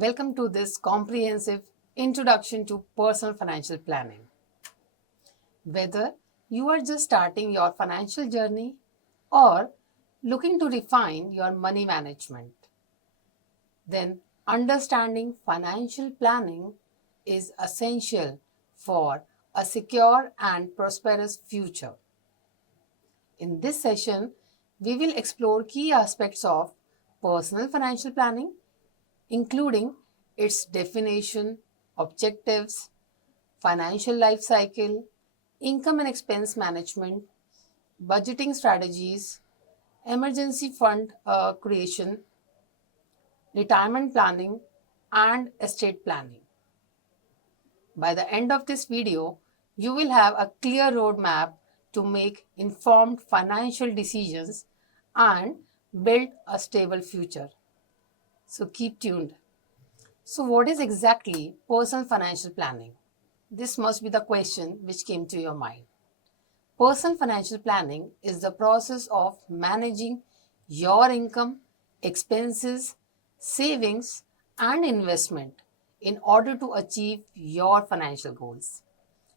Welcome to this comprehensive introduction to personal financial planning. Whether you are just starting your financial journey or looking to refine your money management, then understanding financial planning is essential for a secure and prosperous future. In this session, we will explore key aspects of personal financial planning, including its definition, objectives, financial life cycle, income and expense management, budgeting strategies, emergency fund creation, retirement planning, and estate planning. By the end of this video, you will have a clear roadmap to make informed financial decisions and build a stable future. So keep tuned. So, what is exactly personal financial planning? This must be the question which came to your mind. Personal financial planning is the process of managing your income, expenses, savings, and investment in order to achieve your financial goals.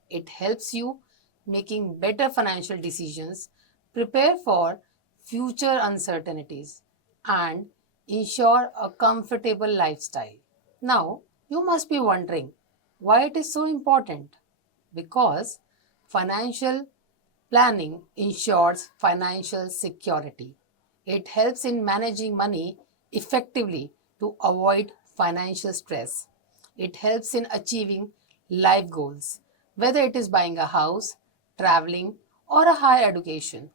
It helps you making better financial decisions, prepare for future uncertainties, and ensure a comfortable lifestyle. Now, you must be wondering why it is so important. Because financial planning ensures financial security. It helps in managing money effectively to avoid financial stress. It helps in achieving life goals, whether it is buying a house, traveling, or a higher education.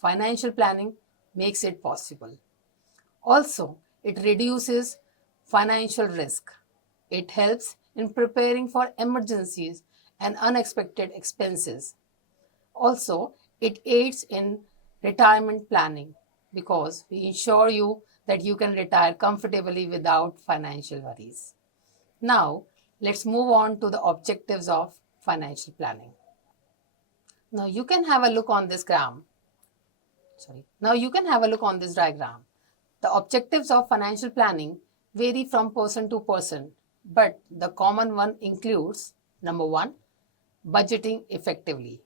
Financial planning makes it possible. Also, it reduces financial risk. It helps in preparing for emergencies and unexpected expenses. Also, it aids in retirement planning because we ensure you that you can retire comfortably without financial worries. Now, let's move on to the objectives of financial planning. Now, you can have a look on this gram. Now you can have a look on this diagram. The objectives of financial planning vary from person to person, but the common one includes number one, budgeting effectively,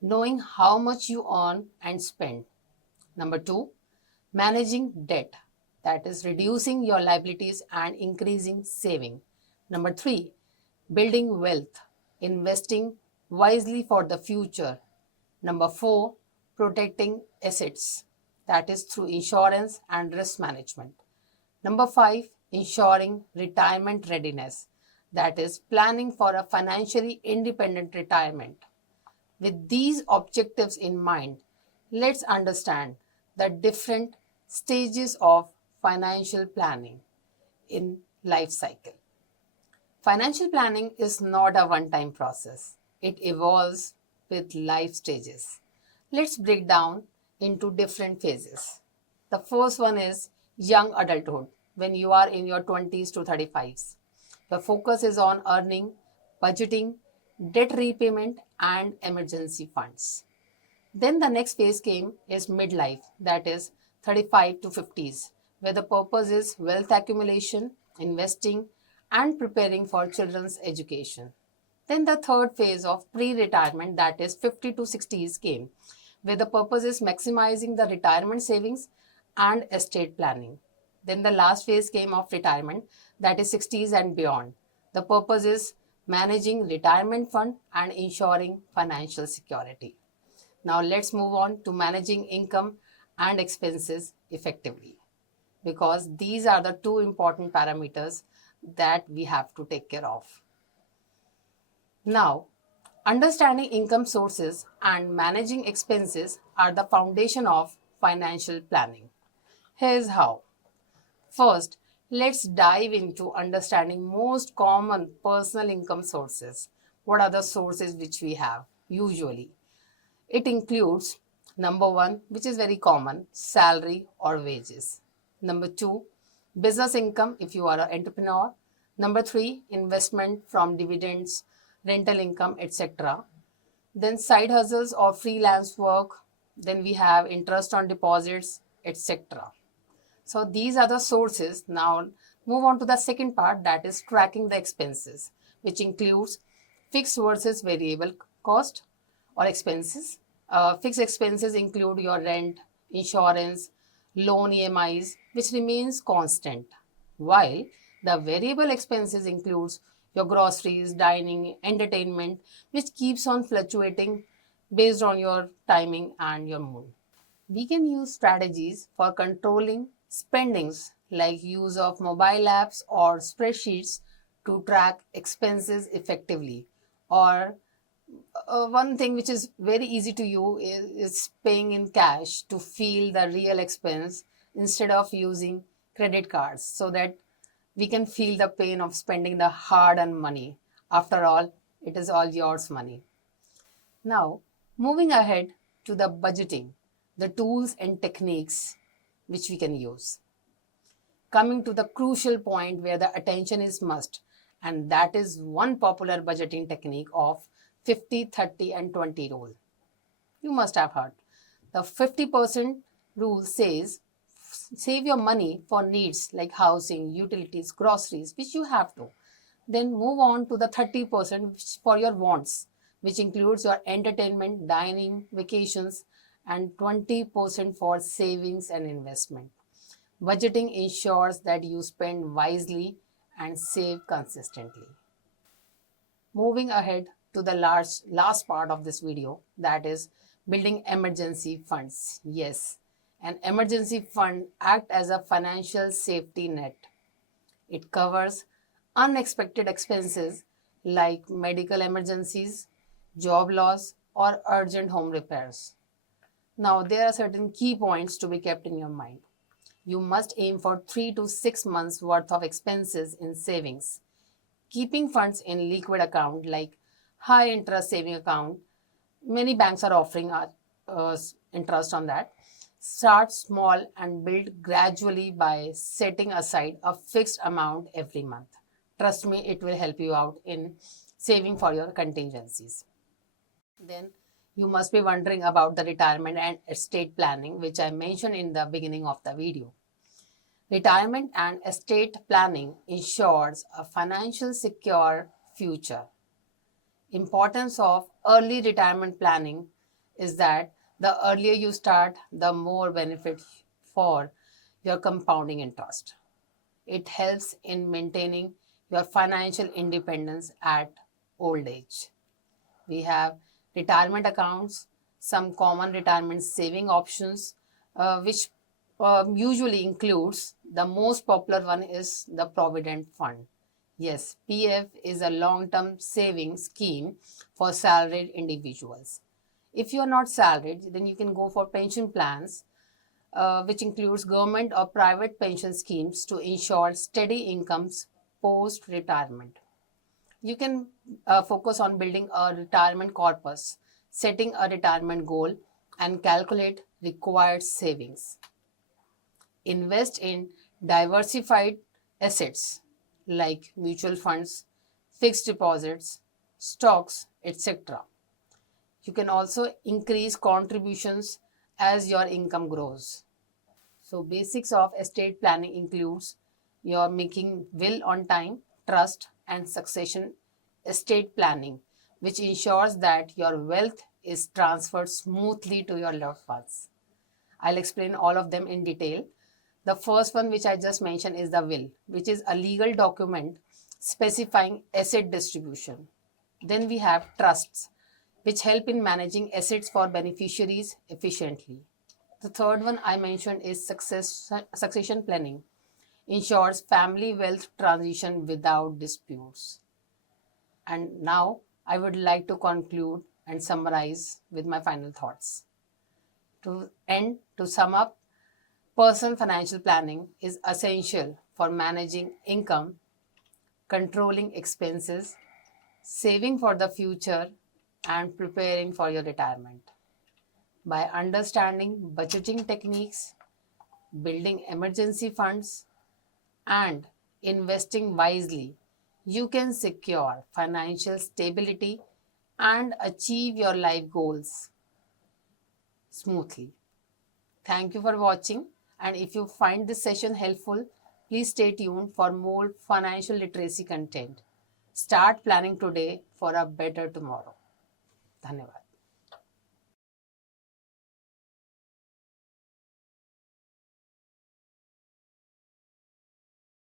knowing how much you earn and spend. Number two, managing debt, that is, reducing your liabilities and increasing saving. Number three, building wealth, investing wisely for the future. Number four, protecting assets, that is through insurance and risk management. Number five, ensuring retirement readiness, that is planning for a financially independent retirement. With these objectives in mind, let's understand the different stages of financial planning in life cycle. Financial planning is not a one-time process. It evolves with life stages. Let's break down into different phases. The first one is young adulthood, when you are in your 20s to 35s. The focus is on earning, budgeting, debt repayment, and emergency funds. Then the next phase came is midlife, that is 35 to 50s, where the purpose is wealth accumulation, investing, and preparing for children's education. Then the third phase of pre-retirement, that is 50 to 60s, came, where the purpose is maximizing the retirement savings and estate planning. Then the last phase came of retirement, that is 60s and beyond. The purpose is managing retirement fund and ensuring financial security. Now let's move on to managing income and expenses effectively, because these are the two important parameters that we have to take care of. Now, understanding income sources and managing expenses are the foundation of financial planning. Here's how. First, let's dive into understanding most common personal income sources. What are the sources which we have usually? It includes number one, which is very common, salary or wages. Number two, business income if you are an entrepreneur. Number three, investment from dividends, rental income, etc. Then side hustles or freelance work. Then we have interest on deposits, etc. So these are the sources. Now Move on to the second part, that is tracking the expenses, which includes fixed versus variable cost or expenses. Fixed expenses include your rent, insurance, loan EMIs, which remains constant, while the variable expenses includes your groceries, dining, entertainment, which keeps on fluctuating based on your timing and your mood. We can use strategies for controlling spendings like use of mobile apps or spreadsheets to track expenses effectively. Or one thing which is very easy to you is paying in cash to feel the real expense instead of using credit cards so that we can feel the pain of spending the hard earned money. After all, it is all yours money. Now, moving ahead to the budgeting, the tools and techniques which we can use. Coming to the crucial point where the attention is must, and that is one popular budgeting technique of 50, 30, and 20 rule. You must have heard. The 50% rule says save your money for needs like housing, utilities, groceries, which you have to. Then move on to the 30% for your wants, which includes your entertainment, dining, vacations, and 20% for savings and investment. Budgeting ensures that you spend wisely and save consistently. Moving ahead to the last part of this video, that is building emergency funds. Yes, an emergency fund acts as a financial safety net. It covers unexpected expenses like medical emergencies, job loss, or urgent home repairs. Now, there are certain key points to be kept in your mind. You must aim for 3 to 6 months worth of expenses in savings. Keeping funds in liquid account like high interest saving account, many banks are offering interest on that. Start small and build gradually by setting aside a fixed amount every month. Trust me, it will help you out in saving for your contingencies. Then you must be wondering about the retirement and estate planning, which I mentioned in the beginning of the video. Retirement and estate planning ensures a financial secure future. Importance of early retirement planning is that the earlier you start, the more benefit for your compounding interest. It helps in maintaining your financial independence at old age. We have retirement accounts, some common retirement saving options, which usually includes the most popular one is the Provident Fund. Yes, PF is a long-term saving scheme for salaried individuals. If you are not salaried, then you can go for pension plans, which includes government or private pension schemes to ensure steady incomes post-retirement. You can focus on building a retirement corpus, setting a retirement goal, and calculate required savings. Invest in diversified assets like mutual funds, fixed deposits, stocks, etc. You can also increase contributions as your income grows. So basics of estate planning includes your making will on time, trust and succession estate planning, which ensures that your wealth is transferred smoothly to your loved ones. I'll explain all of them in detail. The first one, which I just mentioned, is the will, which is a legal document specifying asset distribution. Then we have trusts, which help in managing assets for beneficiaries efficiently. The third one I mentioned is succession planning, ensures family wealth transition without disputes. And now I would like to conclude and summarize with my final thoughts. To sum up, personal financial planning is essential for managing income, controlling expenses, saving for the future, and preparing for your retirement. By understanding budgeting techniques, building emergency funds, and investing wisely, you can secure financial stability and achieve your life goals smoothly. Thank you for watching, and if you find this session helpful, Please stay tuned for more financial literacy content. Start planning today for a better tomorrow. धन्यवाद.